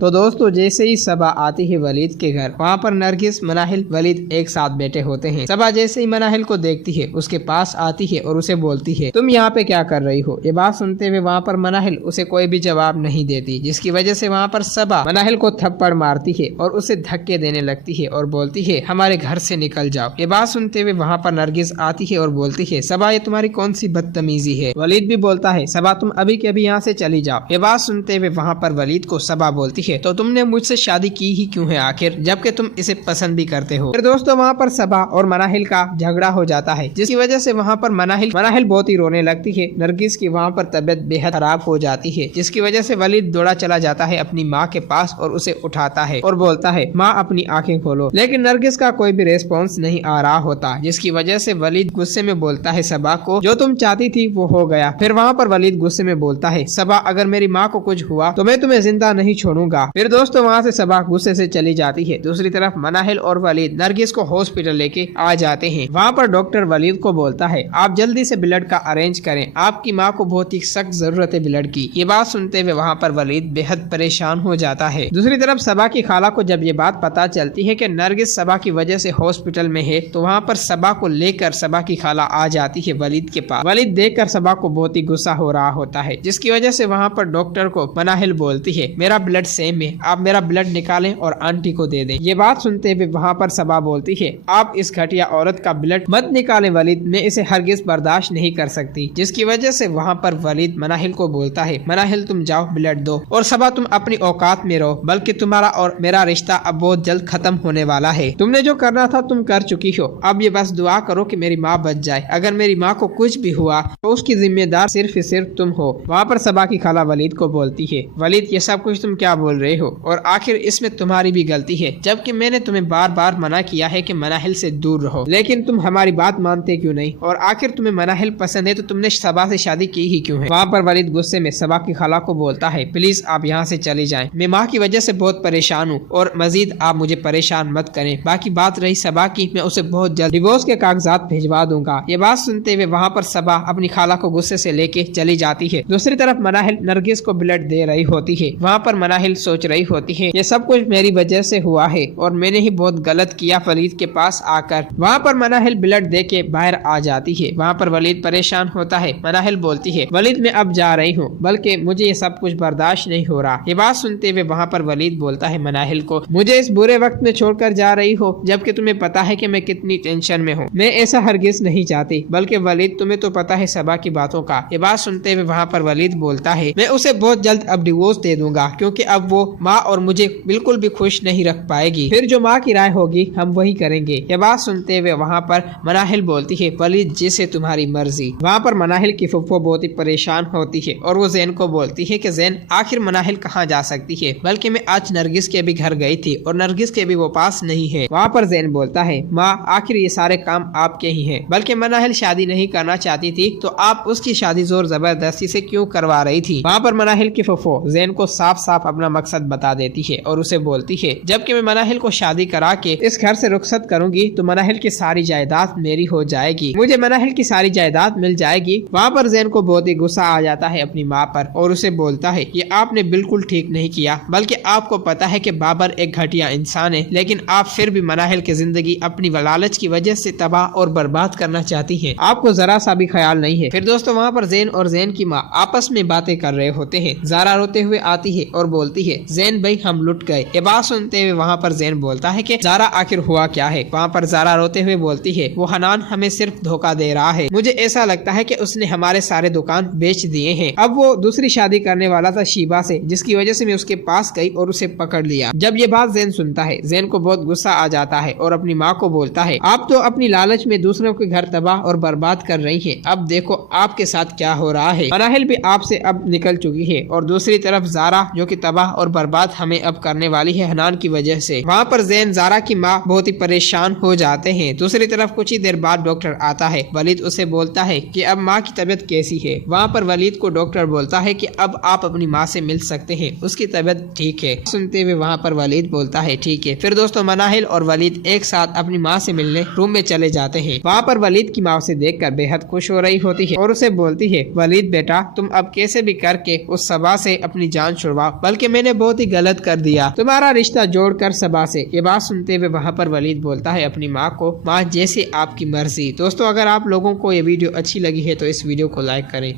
तो दोस्तों जैसे ही सबा आती है वलीद के घर, वहाँ पर नरगिस, मनाहिल, वलीद एक साथ बैठे होते हैं। सबा जैसे ही मनाहिल को देखती है उसके पास आती है और उसे बोलती है तुम यहाँ पे क्या कर रही हो। ये बात सुनते हुए वहाँ पर मनाहिल उसे कोई भी जवाब नहीं देती, जिसकी वजह से वहाँ पर सबा मनाहिल को थप्पड़ मारती है और उसे धक्के देने लगती है और बोलती है हमारे घर से निकल जाओ। ये बात सुनते हुए वहाँ पर नरगिस आती है और बोलती है सबा ये तुम्हारी कौन सी बदतमीजी है। वलीद भी बोलता है सबा तुम अभी के अभी यहाँ से चली जाओ। ये बात सुनते हुए वहाँ पर वलीद को सबा बोलती है तो तुमने मुझसे शादी की ही क्यों है आखिर, जबकि तुम इसे पसंद भी करते हो। फिर दोस्तों वहाँ पर सबा और मनाहिल का झगड़ा हो जाता है, जिसकी वजह से वहाँ पर मनाहिल बहुत ही रोने लगती है। नरगिस की वहाँ पर तबीयत बेहद खराब हो जाती है, जिसकी वजह से वलीद दौड़ा चला जाता है अपनी माँ के पास और उसे उठाता है और बोलता है माँ अपनी आंखें खोलो। लेकिन नरगिस का कोई भी रेस्पॉन्स नहीं आ रहा होता, जिसकी वजह से वलीद गुस्से में बोलता है सबा को जो तुम चाहती थी वो हो गया। फिर वहाँ पर वलीद गुस्से में बोलता है सबा अगर मेरी माँ को कुछ हुआ तो मैं तुम्हें जिंदा नहीं छोड़ूंगा। फिर दोस्तों वहाँ से सबा गुस्से से चली जाती है। दूसरी तरफ मनाहिल और वलीद नरगिस को हॉस्पिटल लेके आ जाते हैं। वहाँ पर डॉक्टर वलीद को बोलता है आप जल्दी से ब्लड का अरेंज करें, आपकी माँ को बहुत ही सख्त जरूरत है ब्लड की। ये बात सुनते हुए वहाँ पर वलीद बेहद परेशान हो जाता है। दूसरी तरफ सबा की खाला को जब ये बात पता चलती है कि नरगिस सबा की वजह से हॉस्पिटल में है, तो वहाँ पर सबा को लेकर सबा की खाला आ जाती है वलीद के पास। वलीद देखकर सबा को बहुत ही गुस्सा हो रहा होता है, जिसकी वजह से वहाँ पर डॉक्टर को मनाहिल बोलती है मेरा ब्लड सेम है, आप मेरा ब्लड निकालें और आंटी को दे दें। ये बात सुनते हुए वहाँ पर सबा बोलती है आप इस घटिया औरत का ब्लड मत निकालें वलीद, मैं इसे हरगिज बर्दाश्त नहीं कर सकती। जिसकी वजह से वहाँ पर वलीद मनाहिल को बोलता है मनाहिल तुम जाओ ब्लड दो, और सबा तुम अपनी औकात में रहो, बल्कि तुम्हारा और मेरा रिश्ता अब बहुत जल्द खत्म होने वाला है। तुमने जो करना था तुम कर चुकी हो, अब ये बस दुआ करो कि मेरी माँ बच जाए। अगर मेरी माँ को कुछ भी हुआ तो उसकी जिम्मेदार सिर्फ तुम हो। वहाँ पर सबा की खाला वलीद को बोलती है वलीद ये सब कुछ तुम क्या बोल रहे हो, और आखिर इसमें तुम्हारी भी गलती है, जबकि मैंने तुम्हें बार बार मना किया है कि मनाहिल से दूर रहो, लेकिन तुम हमारी बात मानते क्यों नहीं, और आखिर तुम्हें मनाहिल पसंद है तो तुमने सबा से शादी की ही क्यों है। वहाँ पर वलीद गुस्से में सबा की खाला को बोलता है प्लीज आप यहाँ से चले जाएं, मैं माँ की वजह से बहुत परेशान हूँ और मजीद आप मुझे परेशान मत करें। बाकी बात रही सबा की, मैं उसे बहुत जल्द डिवोर्स के कागजात भिजवा दूंगा। ये बात सुनते हुए वहाँ पर सबा अपनी खाला को गुस्से से लेके चली जाती है। दूसरी तरफ मनाहिल नरगिस को ब्लड दे रही होती है। वहाँ पर मनाहिल सोच रही होती है ये सब कुछ मेरी वजह से हुआ है और मैंने ही बहुत गलत किया वलीद के पास आकर। वहाँ पर मनाहिल ब्लड दे के बाहर आ जाती है। वहाँ पर वलीद परेशान होता है। मनाहिल बोलती है वलीद मैं अब जा रही हूँ, बल्कि मुझे ये सब कुछ बर्दाश्त नहीं हो रहा। ये बात सुनते हुए वहाँ पर वलीद बोलता है मनाहिल को मुझे इस बुरे वक्त में छोड़कर जा रही हो, जबकि तुम्हें पता है कि मैं कितनी टेंशन में हूँ। मैं ऐसा हरगिज नहीं चाहती, बल्कि वलीद तुम्हें तो पता है सबा की बातों का। ये बात सुनते हुए वहाँ पर वलीद बोलता है मैं उसे बहुत जल्द अब डिवोर्स दे दूंगा, क्योंकि अब वो माँ और मुझे बिल्कुल भी खुश नहीं रख पाएगी। फिर जो माँ की राय होगी हम वही करेंगे। ये बात सुनते हुए वहाँ पर मनाहिल बोलती है वलीद जैसे तुम्हारी मर्जी। वहाँ पर मनाहिल की फुफ्फो बहुत ही परेशान होती है और वो जैन को बोलती है कि जैन आखिर मनाहिल कहाँ जा सकती है, बल्कि मैं आज नरगिस के भी घर गई थी और नरगिस के भी वो पास नहीं है। वहाँ पर जैन बोलता है माँ आखिर ये सारे काम आपके ही हैं, बल्कि मनाहिल शादी नहीं करना चाहती थी तो आप उसकी शादी जोर जबरदस्ती से क्यों करवा रही थी। वहाँ पर मनाहिल की फुफ्फो जैन को साफ साफ अपना मकसद बता देती है और उसे बोलती है जबकि मैं मनाहिल को शादी करा के इस घर से रुखसत करूंगी तो मनाहिल की सारी जायदाद मेरी हो जाएगी, मुझे मनाहिल की सारी जायदाद मिल जाएगी। वहाँ पर जैन को बहुत ही गुस्सा आ जाता है अपनी माँ पर और उसे बोलता है ये आपने बिल्कुल ठीक नहीं किया, बल्कि आपको पता है कि बाबर एक घटिया इंसान है, लेकिन आप फिर भी मनाहिल की जिंदगी अपनी लालच की वजह से तबाह और बर्बाद करना चाहती है, आपको जरा सा भी ख्याल नहीं है। फिर दोस्तों वहाँ पर जैन और जैन की माँ आपस में बातें कर रहे होते हैं। ज़ारा रोते हुए आती है और बोलती है जैन भाई हम लुट गए। ये बात सुनते हुए वहाँ पर जैन बोलता है कि ज़ारा आखिर हुआ क्या है। वहाँ पर ज़ारा रोते हुए बोलती है वो हनान हमें सिर्फ धोखा दे रहा है, मुझे ऐसा लगता है कि उसने हमारे सारे दुकान बेच दिए हैं। अब वो दूसरी शादी करने वाला था शीबा से, जिसकी वजह से मैं उसके पास गई और उसे पकड़ लिया। जब ये बात जैन सुनता है जैन को बहुत गुस्सा आ जाता है और अपनी माँ को बोलता है आप तो अपनी लालच में दूसरों के घर तबाह और बर्बाद कर रही हैं, अब देखो आपके साथ क्या हो रहा है। मनाहिल भी आपसे अब निकल चुकी है और दूसरी तरफ ज़ारा जो कि तबाह और बर्बाद हमें अब करने वाली है हनान की वजह से। वहाँ पर जैन ज़ारा की माँ बहुत ही परेशान हो जाते हैं। दूसरी तरफ कुछ ही देर बाद डॉक्टर आता है। वलीद उसे बोलता है कि अब माँ की तबीयत कैसी है। वहाँ पर वलीद को डॉक्टर बोलता है कि अब आप अपनी माँ से मिल सकते हैं, उसकी तबीयत ठीक है। सुनते हुए वहाँ पर वलीद बोलता है ठीक है। फिर दोस्तों मनाहिल और वलीद एक साथ अपनी माँ से मिलने रूम में चले जाते हैं। वहाँ पर वलीद की माँ उसे देखकर बेहद खुश हो रही होती है और उसे बोलती है वलीद बेटा तुम अब कैसे भी करके उस सबा से अपनी जान छुड़वाओ, बल्कि मैंने तुमने बहुत ही गलत कर दिया, तुम्हारा रिश्ता जोड़कर सबा से। ये बात सुनते हुए वहाँ पर वलीद बोलता है अपनी माँ को, माँ जैसे आपकी मर्जी। दोस्तों अगर आप लोगों को ये वीडियो अच्छी लगी है तो इस वीडियो को लाइक करें।